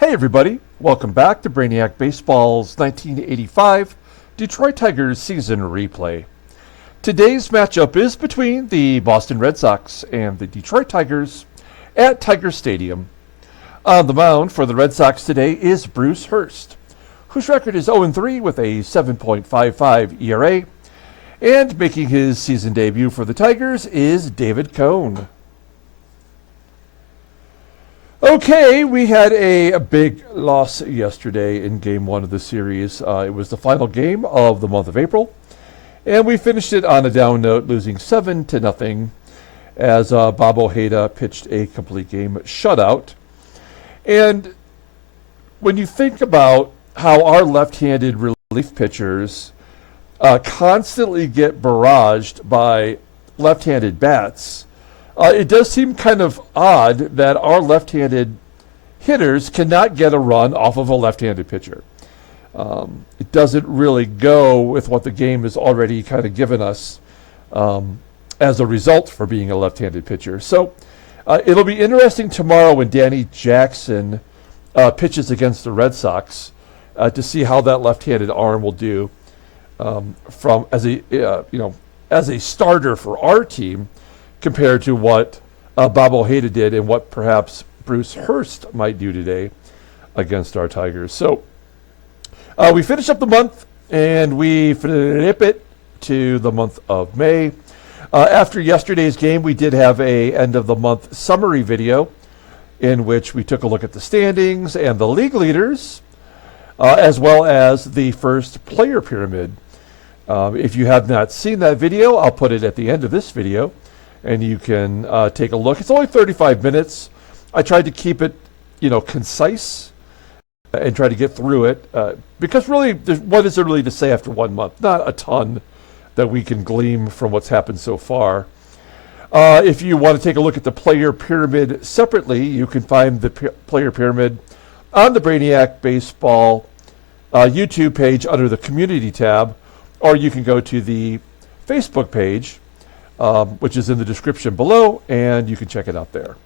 Hey everybody, welcome back to Brainiac Baseball's 1985 Detroit Tigers season replay. Today's matchup is between the Boston Red Sox and the Detroit Tigers at Tiger Stadium. On the mound for the Red Sox today is Bruce Hurst, whose record is 0-3 with a 7.55 ERA, and making his season debut for the Tigers is David Cone. Okay, we had a big loss yesterday in Game 1 of the series. It was the final game of the month of April, and we finished it on a down note, losing 7-0 as Bob Ojeda pitched a complete game shutout. And when you think about how our left-handed relief pitchers constantly get barraged by left-handed bats, it does seem kind of odd that our left-handed hitters cannot get a run off of a left-handed pitcher. It doesn't really go with what the game has already kind of given us as a result for being a left-handed pitcher. So it'll be interesting tomorrow when Danny Jackson pitches against the Red Sox to see how that left-handed arm will do as a starter for our team, compared to what Bob Ojeda did and what perhaps Bruce Hurst might do today against our Tigers. So we finish up the month and we flip it to the month of May. After yesterday's game, we did have a end of the month summary video in which we took a look at the standings and the league leaders, as well as the first player pyramid. If you have not seen that video, I'll put it at the end of this video, and you can take a look. It's only 35 minutes. I tried to keep it, concise and try to get through it because really, what is there really to say after 1 month? Not a ton that we can glean from what's happened so far. If you want to take a look at the player pyramid separately, you can find the player pyramid on the Brainiac Baseball YouTube page under the Community tab, or you can go to the Facebook page, which is in the description below, and you can check it out there.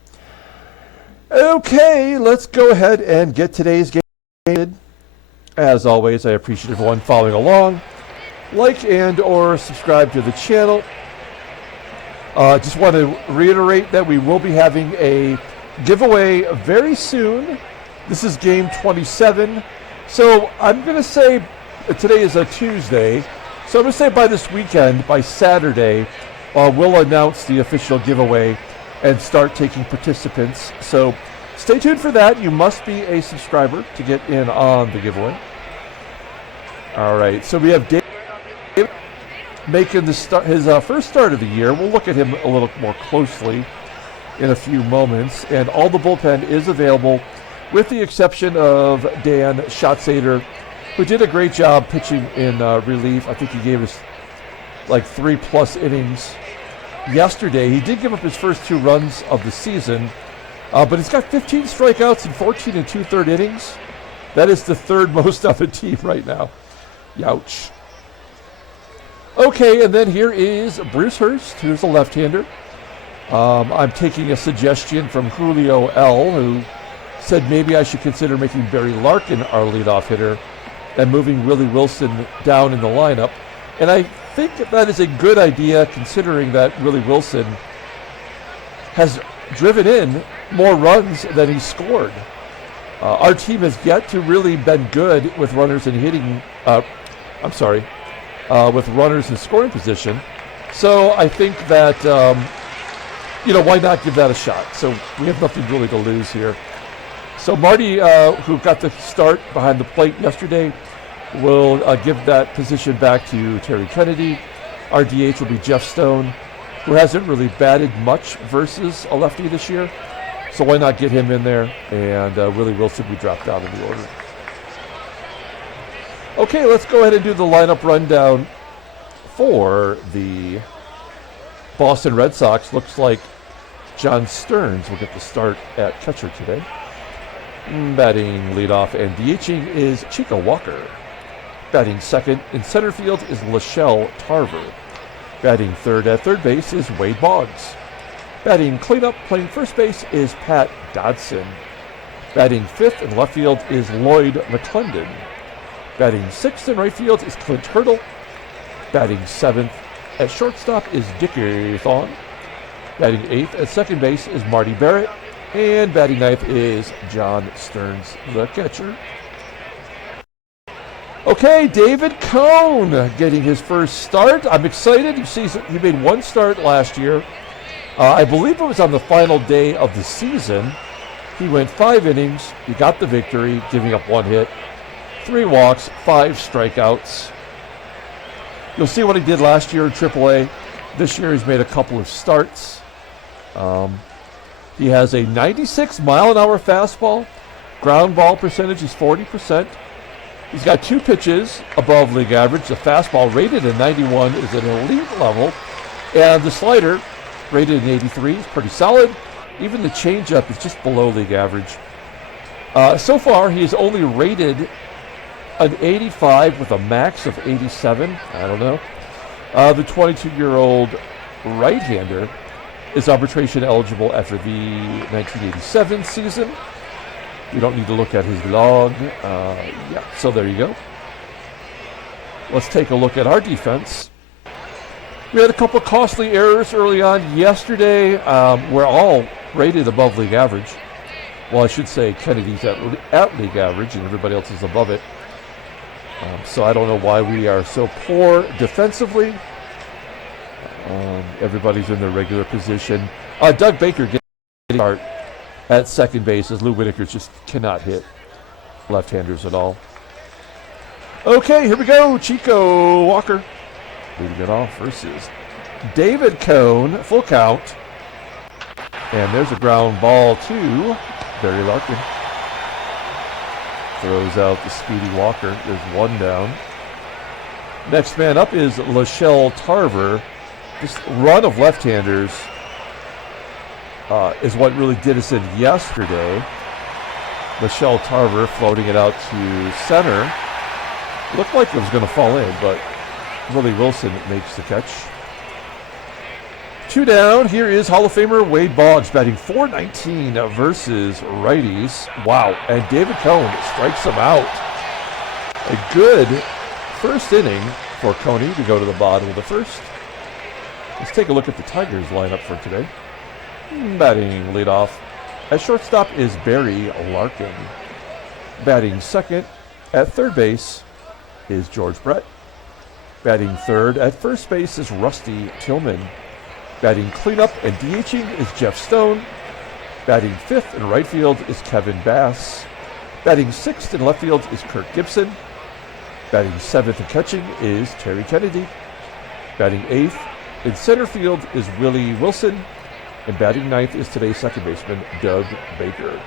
Okay, let's go ahead and get today's game. As always, I appreciate everyone following along. Like and or subscribe to the channel. Just want to reiterate that we will be having a giveaway very soon. This is game 27. So I'm going to say today is a Tuesday. So I'm going to say by this weekend, by Saturday, we'll announce the official giveaway and start taking participants. So stay tuned for that. You must be a subscriber to get in on the giveaway. All right, so we have Dave making his first start of the year. We'll look at him a little more closely in a few moments. And all the bullpen is available with the exception of Dan Schatzeder, who did a great job pitching in relief. I think he gave us like 3+ innings yesterday. He did give up his first 2 runs of the season, but he's got 15 strikeouts and 14 2/3 innings. That is the third most of a team right now. Youch. Okay, and then here is Bruce Hurst, who's a left-hander. I'm taking a suggestion from Julio L., who said maybe I should consider making Barry Larkin our leadoff hitter and moving Willie Wilson down in the lineup. And I think that is a good idea, considering that Willie Wilson has driven in more runs than he scored. Our team has yet to really been good with runners in hitting. With runners in scoring position. So I think that why not give that a shot? So we have nothing really to lose here. So Marty, who got the start behind the plate yesterday, will give that position back to Terry Kennedy. Our DH will be Jeff Stone, who hasn't really batted much versus a lefty this year. So why not get him in there? And Willie Wilson will drop down in the order. Okay, let's go ahead and do the lineup rundown for the Boston Red Sox. Looks like John Stearns will get the start at catcher today. Batting leadoff and DHing is Chico Walker. Batting second in center field is Schelle Tarver. Batting third at third base is Wade Boggs. Batting cleanup, playing first base, is Pat Dodson. Batting fifth in left field is Lloyd McCLENDON. Batting sixth in right field is Clint Hurtle. Batting seventh at shortstop is Dickie THON. Batting eighth at second base is Marty BARRETT. And batting ninth is John STEARNS, the catcher. Okay, David Cone getting his first start. I'm excited. He made one start last year. I believe it was on the final day of the season. He went 5 innings. He got the victory, giving up 1 hit, 3 walks, 5 strikeouts. You'll see what he did last year in AAA. This year he's made a couple of starts. He has a 96-mile-an-hour fastball. Ground ball percentage is 40%. He's got 2 pitches above league average. The fastball, rated at 91, is an elite level. And the slider, rated at 83, is pretty solid. Even the changeup is just below league average. So far, he has only rated an 85 with a max of 87. I don't know. The 22-year-old right-hander is arbitration eligible after the 1987 season. You don't need to look at his log. Yeah, so there you go. Let's take a look at our defense. We had a couple of costly errors early on yesterday. We're all rated above league average. Well, I should say Kennedy's at league average and everybody else is above it. So I don't know why we are so poor defensively. Everybody's in their regular position. Doug Baker getting a start at second base as Lou Whitaker just cannot hit left-handers at all. Okay, here we go. Chico Walker leading it off versus David Cone. Full count. And there's a ground ball to Barry Larkin. Throws out the speedy Walker. There's 1 down. Next man up is Schelle Tarver. This run of left-handers is what really did us in yesterday. Schelle Tarver floating it out to center. Looked like it was going to fall in, but Willie Wilson makes the catch. 2 down. Here is Hall of Famer Wade Boggs batting .419 versus righties. Wow. And David Cone strikes him out. A good first inning for Coney to go to the bottom of the first. Let's take a look at the Tigers lineup for today. Batting leadoff at shortstop is Barry Larkin. Batting second at third base is George Brett. Batting third at first base is Rusty Tillman. Batting cleanup and DHing is Jeff Stone. Batting fifth in right field is Kevin Bass. Batting sixth in left field is Kirkk Gibson. Batting seventh and catching is Terry Kennedy. Batting eighth in center field is Willie Wilson. And batting ninth is today's second baseman, Doug Baker.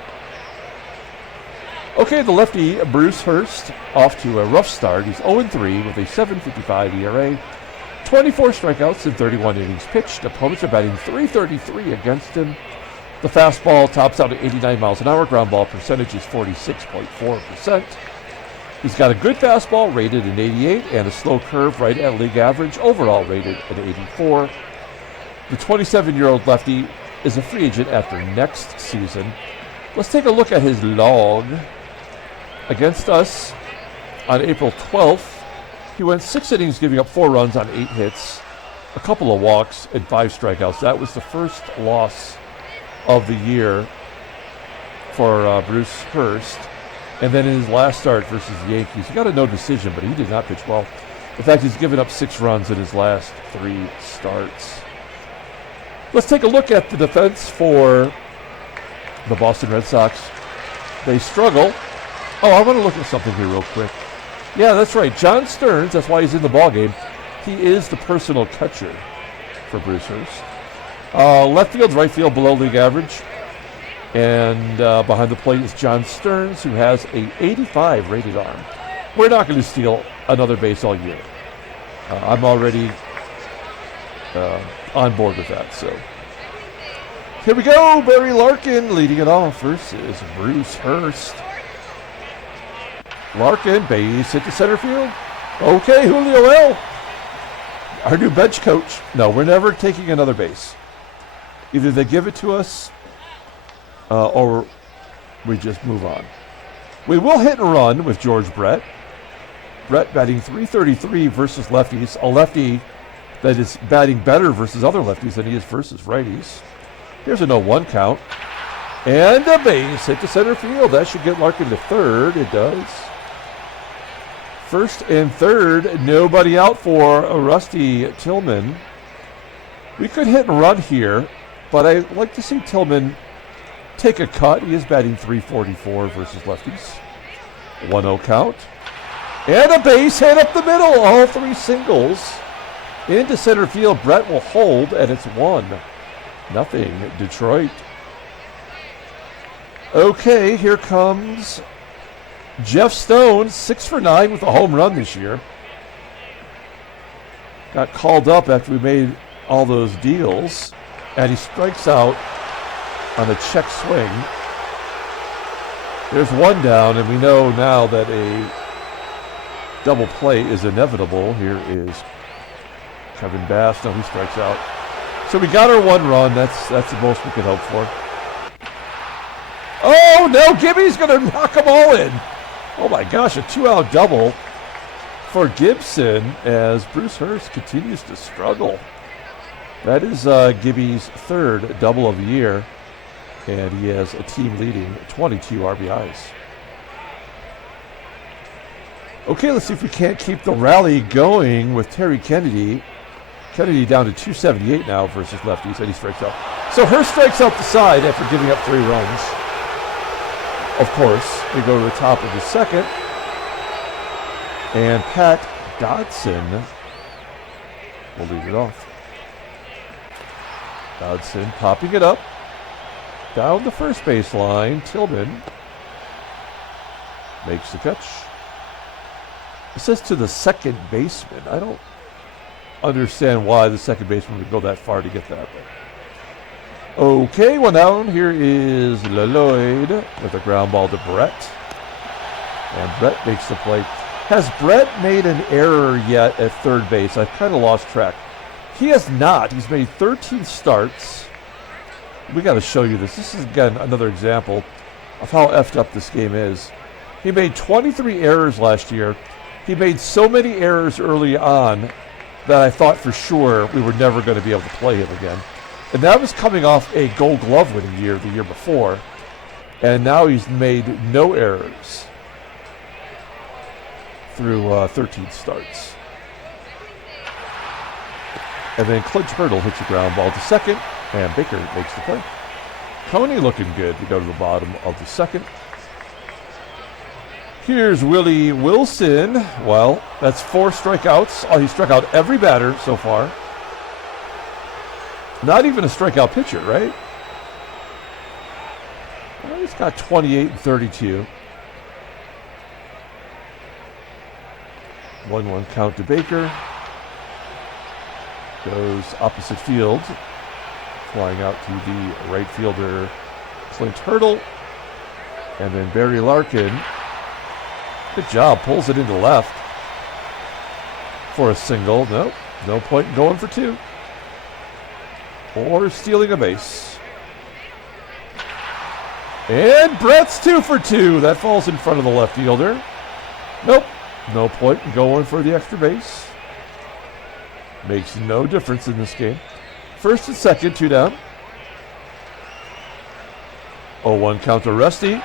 Okay, the lefty, Bruce Hurst, off to a rough start. He's 0-3 with a 7.55 ERA. 24 strikeouts in 31 innings pitched. Opponents are batting .333 against him. The fastball tops out at 89 miles an hour. Ground ball percentage is 46.4%. He's got a good fastball rated at 88 and a slow curve right at league average. Overall rated at 84. The 27-year-old lefty is a free agent after next season. Let's take a look at his log. Against us on April 12th, he went 6 innings, giving up 4 runs on 8 hits, a couple of walks, and 5 strikeouts. That was the first loss of the year for Bruce Hurst. And then in his last start versus the Yankees, he got a no decision, but he did not pitch well. In fact, he's given up 6 runs in his last 3 starts. Let's take a look at the defense for the Boston Red Sox. They struggle. Oh, I want to look at something here real quick. Yeah, that's right. John Stearns, that's why he's in the ballgame. He is the personal catcher for Bruce Hurst. Left field, right field, below league average. And behind the plate is John Stearns, who has a 85 rated arm. We're not going to steal another base all year. I'm already on board with that. So here we go. Barry Larkin leading it off versus Bruce Hurst. Larkin, base hit to center field. Okay, Julio L., our new bench coach. No, we're never taking another base. Either they give it to us or we just move on. We will hit and run with George Brett. Brett batting .333 versus lefties. A lefty that is batting better versus other lefties than he is versus righties. Here's a 0-1 count. And a base hit to center field. That should get Larkin to third. It does. First and third, nobody out for a Rusty Tillman. We could hit and run here, but I'd like to see Tillman take a cut. He is batting .344 versus lefties. 1-0 count. And a base hit up the middle. All three singles. Into center field. Brett will hold, and it's 1-0 Detroit. Okay, here comes Jeff Stone, 6 for 9 with a home run this year. Got called up after we made all those deals, and he strikes out on a check swing. There's one down, and we know now that a double play is inevitable. Here is Kevin Bass. No, he strikes out. So we got our one run. That's the most we could hope for. Oh, no, Gibby's going to knock them all in. Oh, my gosh, a 2-out double for Gibson as Bruce Hurst continues to struggle. That is Gibby's third double of the year, and he has a team-leading 22 RBIs. Okay, let's see if we can't keep the rally going with Terry Kennedy. Kennedy down to 278 now versus lefties, and he strikes out. So Hurst strikes out the side after giving up 3 runs. Of course, we go to the top of the second, and Pat Dodson will lead it off. Dodson popping it up down the first baseline. Tillman makes the catch. It says to the second baseman. I don't understand why the second baseman would go that far to get that. Okay, one down. Here is Lloyd with a ground ball to Brett. And Brett makes the play. Has Brett made an error yet at third base? I've kind of lost track. He has not. He's made 13 starts. We got to show you this. This is, again, another example of how effed up this game is. He made 23 errors last year. He made so many errors early on that I thought for sure we were never going to be able to play him again. And that was coming off a Gold Glove winning year the year before. And now he's made no errors through 13 starts. And then Clint hits a ground ball to second, and Baker makes the play. Coney looking good. We go to the bottom of the second. Here's Willie Wilson. Well, that's 4 strikeouts. Oh, he struck out every batter so far. Not even a strikeout pitcher, right? Well, he's got 28 and 32. 1-1 count to Baker. Goes opposite field. Flying out to the right fielder, Clint Hurdle. And then Barry Larkin. Good job. Pulls it into left for a single. Nope. No point in going for 2. Or stealing a base. And Brett's 2 for 2. That falls in front of the left fielder. Nope. No point in going for the extra base. Makes no difference in this game. First and second, 2 down. 0-1 count to Rusty.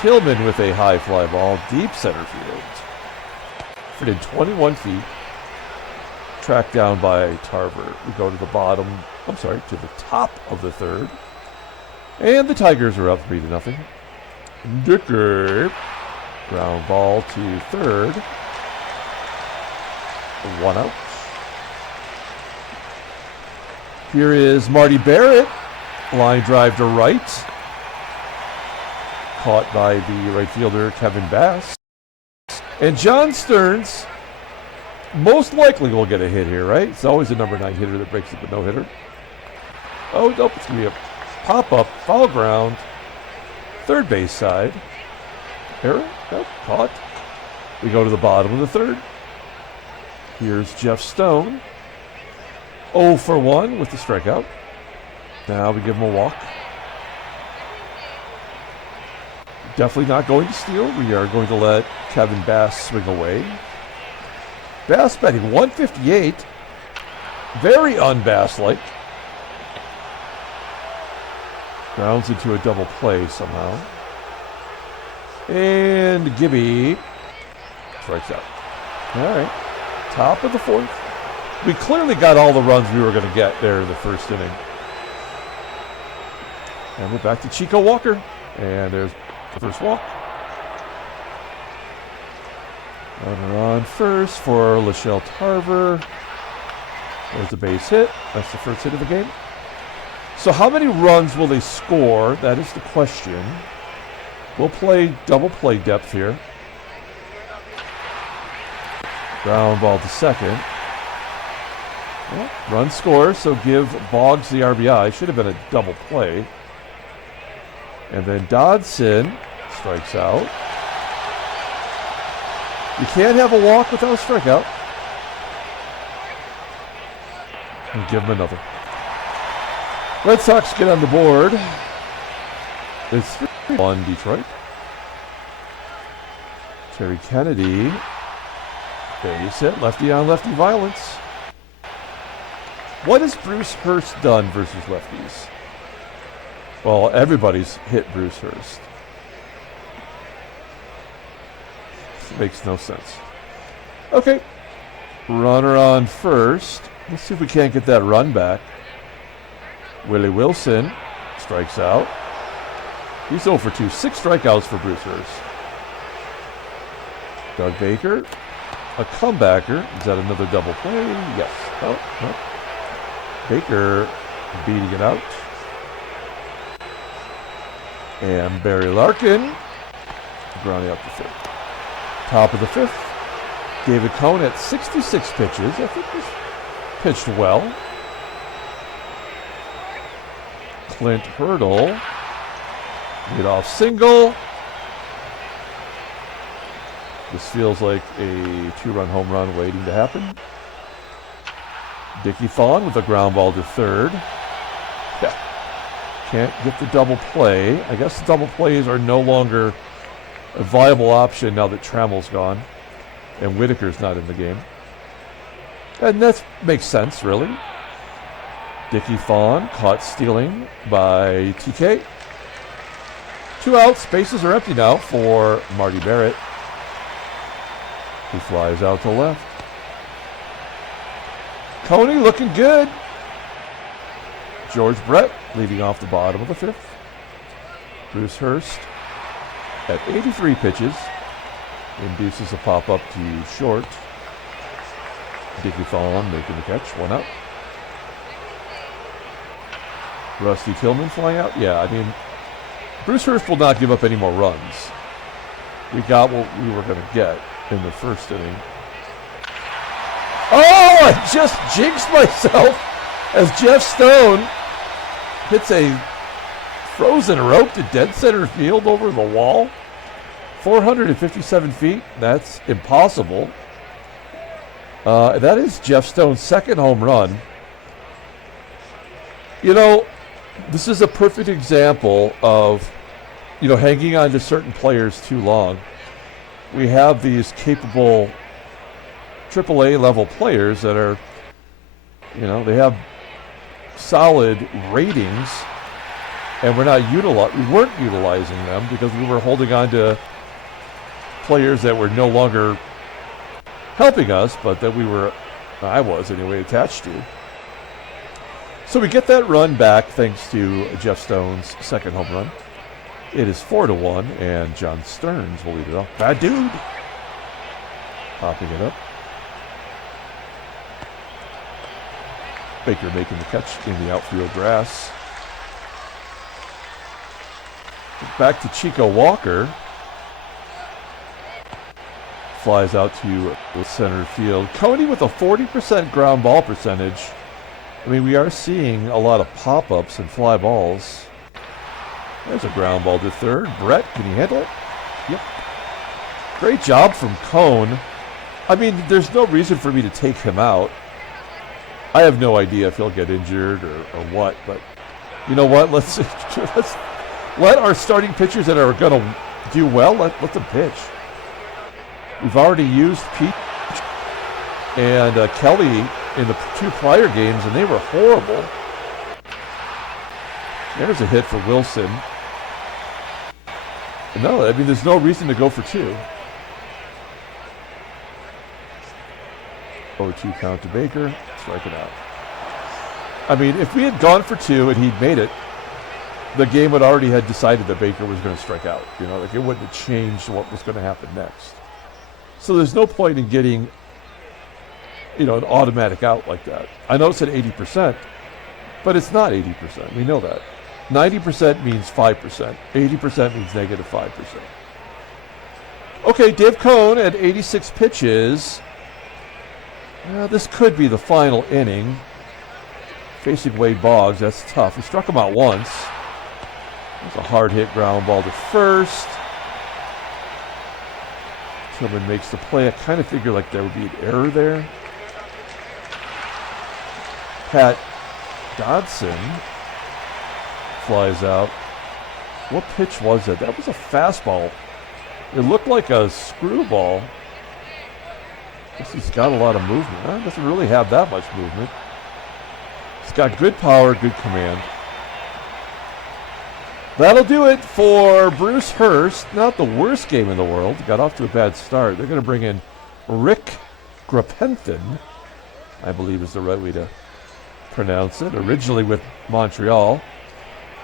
Tillman with a high fly ball, deep center field. Within 21 feet. Tracked down by Tarver. We go to the to the top of the third. And the Tigers are up 3-0. Dickie. Ground ball to third. 1 out. Here is Marty Barrett. Line drive to right. Caught by the right fielder, Kevin Bass. And John Stearns most likely will get a hit here, right? It's always a number 9 hitter that breaks up a no-hitter. Oh, nope, it's going to be a pop-up, foul ground, third base side. Error? Nope, caught. We go to the bottom of the third. Here's Jeff Stone. 0 for 1 with the strikeout. Now we give him a walk. definitely not going to steal. We are going to let Kevin Bass swing away. Bass betting 158. Very un-Bass-like. Grounds into a double play somehow. And Gibby strikes out. All right. Top of the fourth. We clearly got all the runs we were going to get there in the first inning. And we're back to Chico Walker. And there's the first walk. Runner on first for Schelle Tarver. There's the base hit. That's the first hit of the game. So how many runs will they score? That is the question. We'll play double play depth here. Ground ball to second. Well, run score, so give Boggs the RBI. Should have been a double play. And then Dodson strikes out. You can't have a walk without a strikeout. And give him another. Red Sox get on the board. It's 3-1 Detroit. Terry Kennedy. Base hit, lefty on lefty violence. What has Bruce Hurst done versus lefties? Well, everybody's hit Bruce Hurst. Makes no sense. Okay. Runner on first. Let's see if we can't get that run back. Willie Wilson strikes out. He's 0 for 2. 6 strikeouts for Bruce Hurst. Doug Baker. A comebacker. Is that another double play? Yes. Oh, no. Baker beating it out. And Barry Larkin grounding out the fifth. Top of the fifth. David Cone at 66 pitches. I think he's pitched well. Clint Hurdle. Leadoff single. This feels like a 2-run home run waiting to happen. Dickie THON with a ground ball to third. Yeah. Can't get the double play. I guess the double plays are no longer a viable option now that Trammell's gone and Whitaker's not in the game. And that makes sense, really. Dickie THON caught stealing by TK. 2 outs. Bases are empty now for Marty Barrett. He flies out to left. Coney looking good. George Brett leading off the bottom of the fifth. Bruce Hurst at 83 pitches induces a pop-up to short. Dickie THON making the catch. 1 out. Rusty Tillman flying out. Yeah, I mean, Bruce Hurst will not give up any more runs. We got what we were going to get in the first inning. Oh, I just jinxed myself as Jeff Stone hits a frozen rope to dead center field over the wall. 457 feet. That's impossible. That is Jeff Stone's second home run. You know, this is a perfect example of, hanging on to certain players too long. We have these capable AAA level players that are, they have solid ratings, and we weren't utilizing them because we were holding on to players that were no longer helping us, but that I was anyway, attached to. So we get that run back thanks to Jeff Stone's second home run. It is 4-1, and John Stearns will lead it off. Bad dude! Popping it up. Baker making the catch in the outfield grass. Back to Chico Walker. Flies out to the center field. Coney with a 40% ground ball percentage. I mean, we are seeing a lot of pop-ups and fly balls. There's a ground ball to third. Brett, can he handle it? Yep. Great job from Cone. I mean, there's no reason for me to take him out. I have no idea if he'll get injured or what, but you know what? Let's let our starting pitchers that are going to do well, let them pitch. We've already used Pete and Kelly in the 2 prior games, and they were horrible. There's a hit for Wilson. No, I mean, there's no reason to go for 2. 0-2 count to Baker, strike it out. I mean, if we had gone for 2 and he'd made it, the game would already had decided that Baker was going to strike out. You know, like it wouldn't have changed what was going to happen next. So there's no point in getting, you know, an automatic out like that. I know it said 80%, but it's not 80%. We know that. 90% means 5%. 80% means negative 5%. Okay, Dave Cohn at 86 pitches. This could be the final inning. Facing Wade Boggs, that's tough. He struck him out once. There's a hard hit ground ball to first. Tillman makes the play. I kind of figure like there would be an error there. Pat Dodson flies out. What pitch was that? That was a fastball. It looked like a screwball. Guess he's got a lot of movement. Huh? Doesn't really have that much movement. He's got good power, good command. That'll do it for Bruce Hurst. Not the worst game in the world. Got off to a bad start. They're going to bring in Rick Grapenthin, I believe is the right way to pronounce it. Originally with Montreal.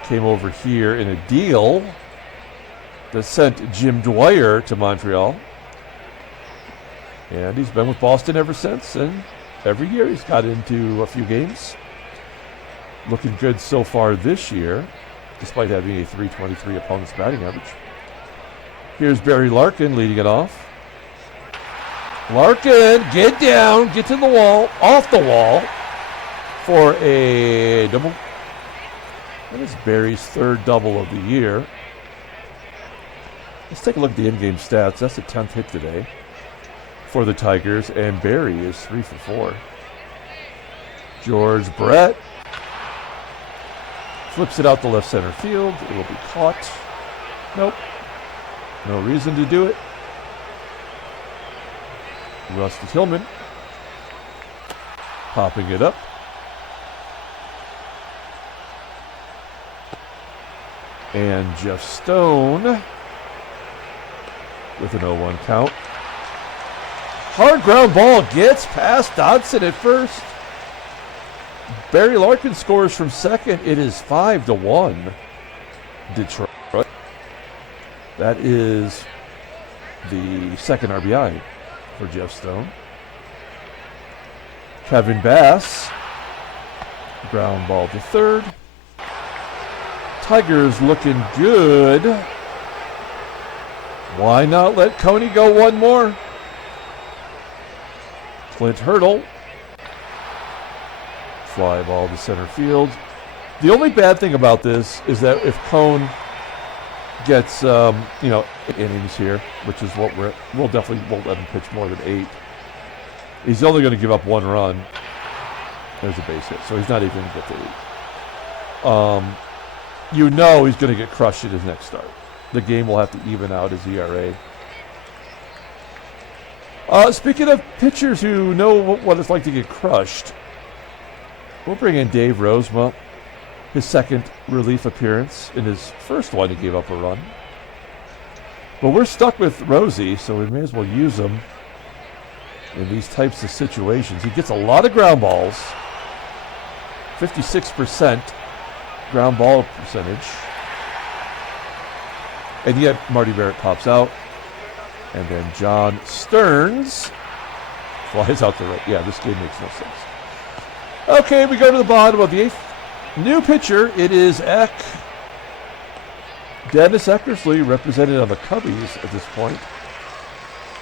Came over here in a deal that sent Jim Dwyer to Montreal. And he's been with Boston ever since. And every year he's got into a few games. Looking good so far this year, despite having a .323 opponent's batting average. Here's Barry Larkin leading it off. Larkin, get down, get to the wall, off the wall for a double. That is Barry's 3rd double of the year. Let's take a look at the in-game stats. That's the 10th hit today for the Tigers, and Barry is 3 for 4. George Brett flips it out to left center field. It will be caught. Nope. No reason to do it. Rusty Tillman popping it up. And Jeff Stone with an 0-1 count. Hard ground ball gets past Dodson at first. Barry Larkin scores from second. It is 5-1 Detroit. That is the second RBI for Jeff Stone. Kevin Bass, ground ball to third. Tigers looking good. Why not let Coney go one more? Clint hurdle. Fly ball to center field. The only bad thing about this is that if Cone gets, innings here, which is what we'll definitely won't let him pitch more than 8. He's only going to give up 1 run. There's a base hit, so he's not even going to get to 8. He's going to get crushed at his next start. The game will have to even out his ERA. Speaking of pitchers who know what it's like to get crushed, we'll bring in Dave Rozema, his second relief appearance. In his first one, he gave up a run. But we're stuck with Rosie, so we may as well use him in these types of situations. He gets a lot of ground balls, 56% ground ball percentage. And yet Marty Barrett pops out. And then John Stearns flies out the right. Yeah, this game makes no sense. Okay, we go to the bottom of the 8th. New pitcher, it is Dennis Eckersley, represented on the Cubbies at this point.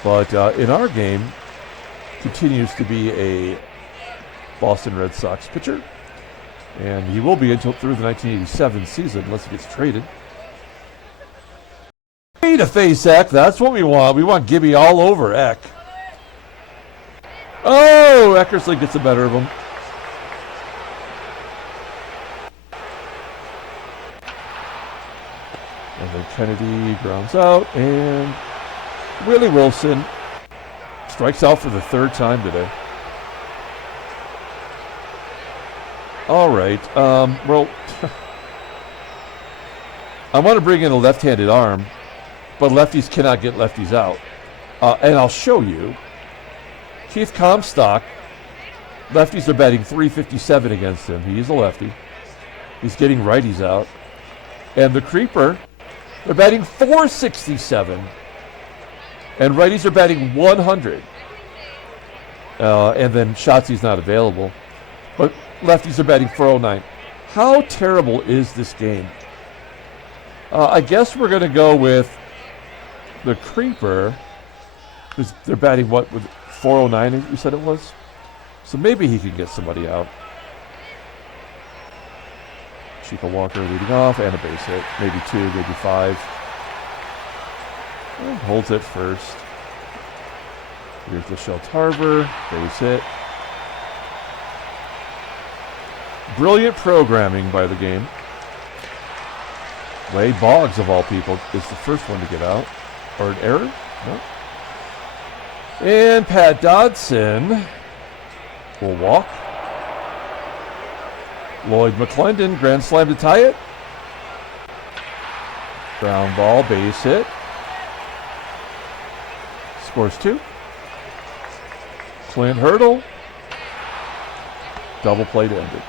But in our game, continues to be a Boston Red Sox pitcher. And he will be until through the 1987 season, unless he gets traded. To face Eck, that's what we want. We want Gibby all over Eck. Oh, Eckersley gets the better of him. And then Kennedy grounds out, and Willie Wilson strikes out for the third time today. All right. Well, I want to bring in a left-handed arm, but lefties cannot get lefties out. And I'll show you. Keith Comstock, lefties are batting .357 against him. He's a lefty. He's getting righties out. And the Creeper, they're batting .467. And righties are batting .100. And then Shotzi's not available. But lefties are batting .409. How terrible is this game? I guess we're going to go with the Creeper, because they're batting, what, with .409, you said it was? So maybe he can get somebody out. Chico Walker leading off, and a base hit. Maybe 2, maybe 5. And holds it first. Here's the Schelle Tarver, base hit. Brilliant programming by the game. Wade Boggs, of all people, is the first one to get out. Or an error? No. And Pat Dodson will walk. Lloyd McCLENDON, grand slam to tie it. Ground ball, base hit. Scores 2. Clint hurdle. Double play to end it.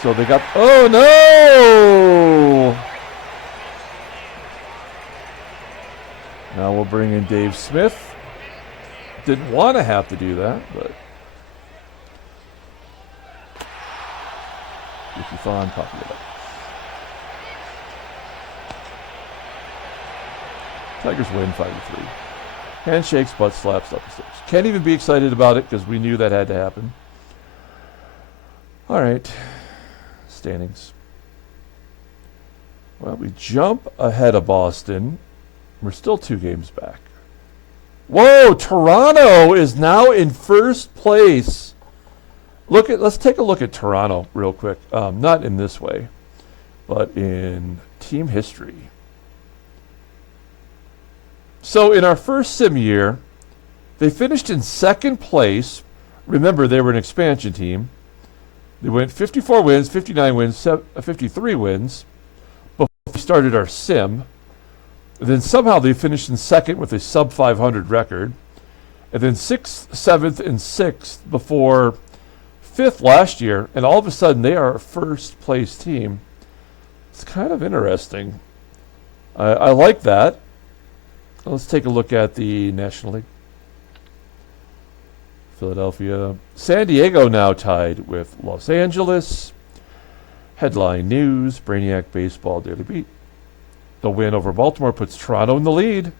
So they got, oh no! Now we'll bring in Dave Smith. Didn't want to have to do that, but Dickie THON copy it up. Tigers win 5-3. Handshakes, butt slaps up the stairs. Can't even be excited about it because we knew that had to happen. All right, standings. Well, we jump ahead of Boston. We're still 2 games back. Whoa, Toronto is now in first place. Let's take a look at Toronto real quick. Not in this way, but in team history. So in our first sim year, they finished in second place. Remember, they were an expansion team. They went 54 wins, 59 wins, 53 wins before we started our sim. And then somehow they finished in second with a sub 500 record. And then 6th, 7th, and 6th before 5th last year. And all of a sudden they are a first place team. It's kind of interesting. I like that. Let's take a look at the National League. Philadelphia. San Diego now tied with Los Angeles. Headline news, Brainiac Baseball Daily Beat. The win over Baltimore puts Toronto in the lead.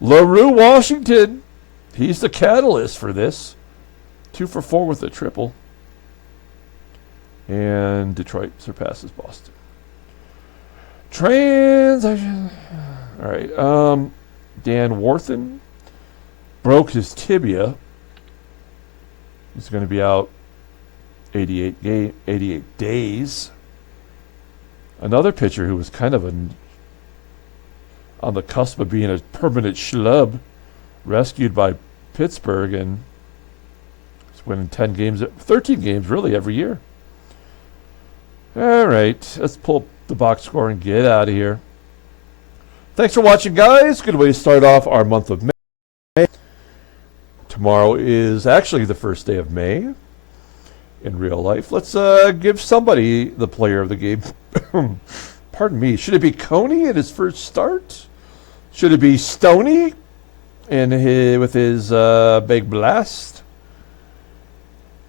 LaRue Washington, he's the catalyst for this. 2 for 4 with a triple. And Detroit surpasses Boston. Transaction. All right. Dan Warthen broke his tibia. He's going to be out 88 days. Another pitcher who was kind of on the cusp of being a permanent schlub, rescued by Pittsburgh, and is winning 13 games really every year. All right, let's pull up the box score and get out of here. Thanks for watching, guys. Good way to start off our month of May. Tomorrow is actually the first day of May in real life. Let's give somebody the player of the game. Pardon me. Should it be Coney in his first start? Should it be Stoney with his big blast?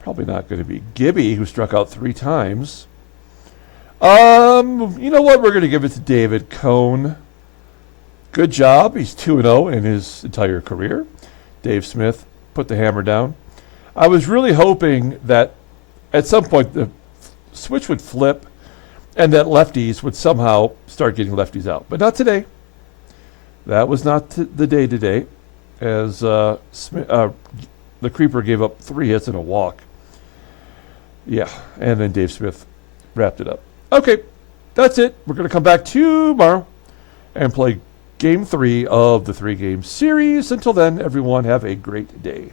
Probably not going to be Gibby, who struck out 3 times. You know what? We're going to give it to David Cone. Good job. He's 2-0 in his entire career. Dave Smith put the hammer down. I was really hoping that at some point the switch would flip and that lefties would somehow start getting lefties out. But not today. That was not the day today, as the Creeper gave up 3 hits and a walk. Yeah, and then Dave Smith wrapped it up. Okay, that's it. We're going to come back tomorrow and play Game 3 of the 3-game series. Until then, everyone have a great day.